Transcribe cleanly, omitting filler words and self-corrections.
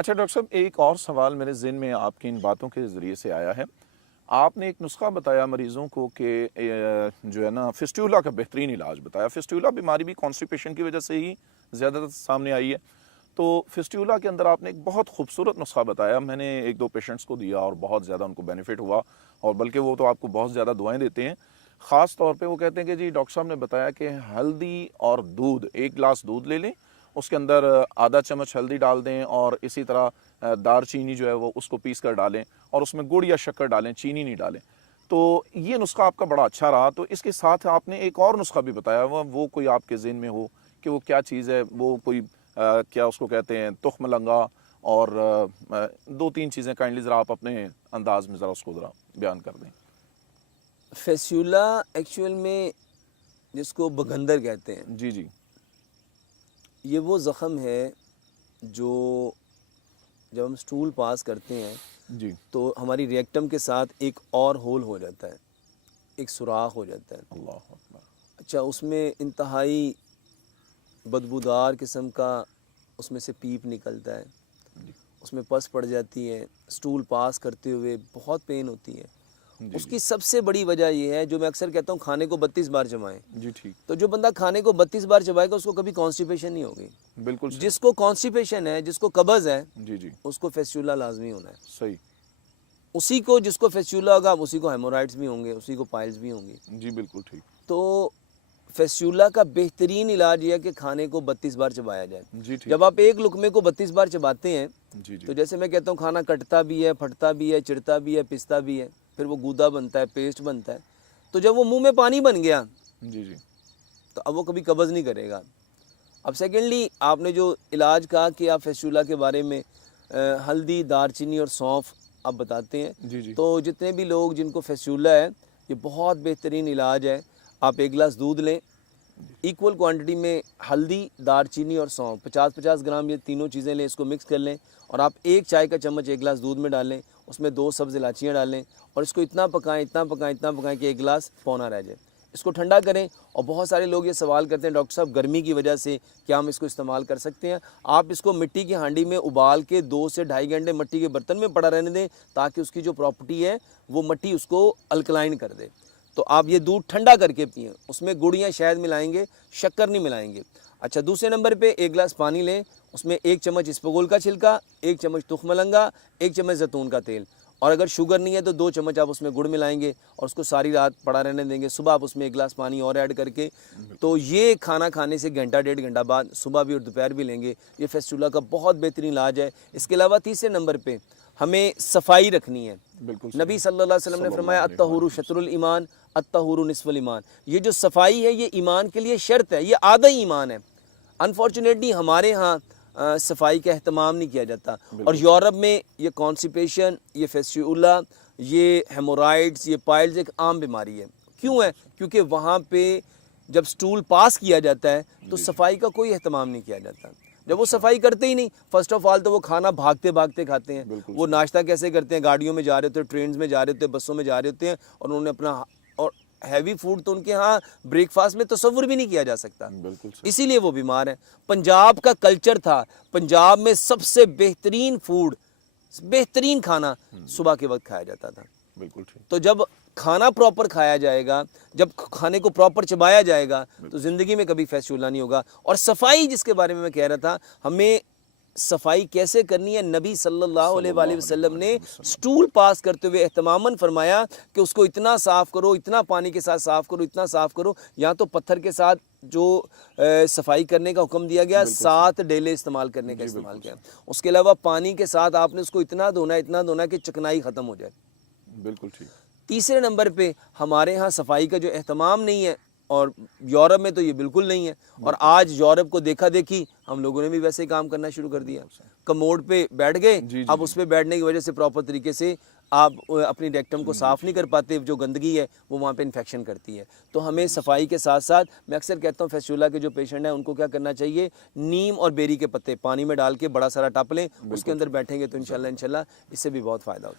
अच्छा डॉक्टर साहब, एक और सवाल मेरे ज़हन में आपकी इन बातों के ज़रिए से आया है। आपने एक नुस्ख़ा बताया मरीज़ों को कि जो है ना फ़िस्टुला का बेहतरीन इलाज बताया। फ़िस्टुला बीमारी भी कॉन्स्टिपेशन की वजह से ही ज़्यादातर सामने आई है। तो फ़िस्टुला के अंदर आपने एक बहुत खूबसूरत नुस्ख़ा बताया। मैंने 1-2 पेशेंट्स को दिया और बहुत ज़्यादा उनको बेनिफिट हुआ, और बल्कि वो तो आपको बहुत ज़्यादा दुआएँ देते हैं। ख़ास तौर पे वो कहते हैं कि जी डॉक्टर साहब ने बताया कि हल्दी और दूध, 1 गिलास दूध ले लें, उसके अंदर आधा चम्मच हल्दी डाल दें और इसी तरह दारचीनी जो है वो उसको पीस कर डालें और उसमें गुड़ या शक्कर डालें, चीनी नहीं डालें। तो ये नुस्ख़ा आपका बड़ा अच्छा रहा। तो इसके साथ आपने एक और नुस्ख़ा भी बताया, वो कोई आपके ज़हन में हो कि वो क्या चीज़ है? वो कोई क्या उसको कहते हैं, तुख्म लंगा और 2-3 चीज़ें काइंडली ज़रा आप अपने अंदाज़ में ज़रा उसको ज़रा बयान कर दें। फेस्यूला एक्चुअल में जिसको बगंदर कहते हैं, जी, जी। ये वो ज़ख़म है जो जब हम स्टूल पास करते हैं जी। तो हमारी रेक्टम के साथ एक और होल हो जाता है, एक सुराख हो जाता है। अल्लाह अकबर। अच्छा, उसमें इंतहाई बदबूदार किस्म का उसमें से पीप निकलता है, जी, उसमें पस पड़ जाती है, स्टूल पास करते हुए बहुत पेन होती है। जी, जी। उसकी सबसे बड़ी वजह ये है, जो मैं अक्सर कहता हूँ, खाने को 32 बार चबाएं। जी, ठीक। तो जो बंदा खाने को 32 बार चबाएगा उसको कभी कॉन्स्टिपेशन नहीं होगी। बिल्कुल सही। जिसको कॉन्स्टिपेशन है, जिसको कब्ज़ है, जी, जी। उसको फेस्टुला लाजमी होना है। सही। उसी को, जिसको फेस्टुला होगा, उसी को हेमोराइड्स भी होंगे, उसी को पाइल्स भी होंगी। जी, बिल्कुल ठीक। तो फेस्टुला का बेहतरीन इलाज ये है कि खाने को 32 बार चबाया जाए। जी, ठीक। जब आप एक लुकमे को 32 बार चबाते हैं, जी, जी। तो जैसे मैं कहता हूँ, खाना कटता भी है, फटता भी है, चिरता भी है, पिसता भी है, फिर वो गूदा बनता है, पेस्ट बनता है। तो जब वो मुंह में पानी बन गया, जी, जी। तो अब वो कभी कब्ज़ नहीं करेगा। अब सेकेंडली, आपने जो इलाज कहा कि आप फेस्टुला के बारे में हल्दी, दारचीनी और सौंफ आप बताते हैं, जी, जी। तो जितने भी लोग जिनको फेस्टुला है, ये बहुत बेहतरीन इलाज है। आप 1 गिलास दूध लें, इक्वल क्वांटिटी में हल्दी, दारचीनी और सौंफ 50-50 ग्राम, ये तीनों चीज़ें लें, इसको मिक्स कर लें और आप 1 चाय का चम्मच 1 गिलास दूध में डालें, उसमें 2 सब्ज़ इलायचियाँ डालें और इसको इतना पकाएं, इतना पकाएं, इतना पकाएं कि 1 गिलास पौना रह जाए। इसको ठंडा करें। और बहुत सारे लोग ये सवाल करते हैं, डॉक्टर साहब गर्मी की वजह से क्या हम इसको इस्तेमाल कर सकते हैं? आप इसको मिट्टी की हांडी में उबाल के 2 से ढाई घंटे मिट्टी के बर्तन में पड़ा रहने दें, ताकि उसकी जो प्रॉपर्टी है वो मिट्टी उसको अल्कलाइन कर दे। तो आप ये दूध ठंडा करके पिएं, उसमें गुड़ या शहद मिलाएंगे, शक्कर नहीं मिलाएंगे। अच्छा, दूसरे नंबर पे 1 गिलास पानी लें, उसमें 1 चम्मच इसबगोल का छिलका, 1 चम्मच तुख्मलंगा, 1 चम्मच जैतून का तेल, और अगर शुगर नहीं है तो 2 चम्मच आप उसमें गुड़ मिलाएंगे और उसको सारी रात पड़ा रहने देंगे। सुबह आप उसमें 1 गिलास पानी और ऐड करके, तो ये खाना खाने से घंटा 1.5 घंटा बाद सुबह भी और दोपहर भी लेंगे। ये फेस्टुला का बहुत बेहतरीन इलाज है। इसके अलावा तीसरे नंबर पे हमें सफाई रखनी है। बिल्कुल नबी सही। सल्लल्लाहु अलैहि वसल्लम ने फरमाया, अत्तहुरु शत्रुल ईमान, अत्तहुरु निस्फुल ईमान। ये जो सफाई है, ये ईमान के लिए शर्त है, ये आधा ही ईमान है। अनफॉर्चुनेटली हमारे यहाँ सफाई का एहतमाम नहीं किया जाता। और यूरोप में ये कॉन्स्टिपेशन, ये फेस्टुला, ये हेमोराइड्स, ये पाइल्स एक आम बीमारी है। क्यों है? क्योंकि वहाँ पे जब स्टूल पास किया जाता है तो सफाई का कोई एहतमाम नहीं किया जाता। जब वो सफाई करते ही नहीं, फर्स्ट ऑफ ऑल तो वो खाना भागते भागते खाते हैं। वो नाश्ता कैसे करते हैं? गाड़ियों में जा रहे होते हैं, ट्रेन में जा रहे होते हैं, बसों में जा रहे होते हैं, और उन्होंने अपना, और हैवी फूड तो उनके यहाँ ब्रेकफास्ट में तसव्वुर भी नहीं किया जा सकता, इसीलिए वो बीमार है। पंजाब का कल्चर था, पंजाब में सबसे बेहतरीन फूड, बेहतरीन खाना सुबह के वक्त खाया जाता था। बिल्कुल ठीक। तो जब खाना प्रॉपर खाया जाएगा, जब खाने को प्रॉपर चबाया जाएगा, तो ज़िंदगी में कभी फेस्टुला नहीं होगा। और सफाई, जिसके बारे में मैं कह रहा था, हमें सफाई कैसे करनी है, नबी सल्लल्लाहु अलैहि वसल्लम ने स्टूल पास करते हुए एहतमामन फरमाया कि उसको इतना साफ़ करो, इतना पानी के साथ साफ़ करो, इतना साफ़ करो। या तो पत्थर के साथ जो सफाई करने का हुक्म दिया गया, 7 डेले इस्तेमाल करने का इस्तेमाल किया। उसके अलावा पानी के साथ आपने उसको इतना धोना, इतना धोना कि चिकनाई ख़त्म हो जाए। बिल्कुल ठीक। तीसरे नंबर पे हमारे यहाँ सफाई का जो एहतमाम नहीं है, और यूरोप में तो ये बिल्कुल नहीं है। और आज यूरोप को देखा देखी हम लोगों ने भी वैसे ही काम करना शुरू कर दिया। कमोड पे बैठ गए, अब उस पे बैठने की वजह से प्रॉपर तरीके से आप अपनी रेक्टम को साफ़ नहीं कर पाते, जो गंदगी है वो वहाँ पे इन्फेक्शन करती है। तो हमें सफाई के साथ साथ, मैं अक्सर कहता हूँ फेस्टुला के जो पेशेंट हैं उनको क्या करना चाहिए, नीम और बेरी के पत्ते पानी में डाल के बड़ा सारा टप लें, उसके अंदर बैठेंगे तो इंशाल्लाह इससे भी बहुत फ़ायदा होता है।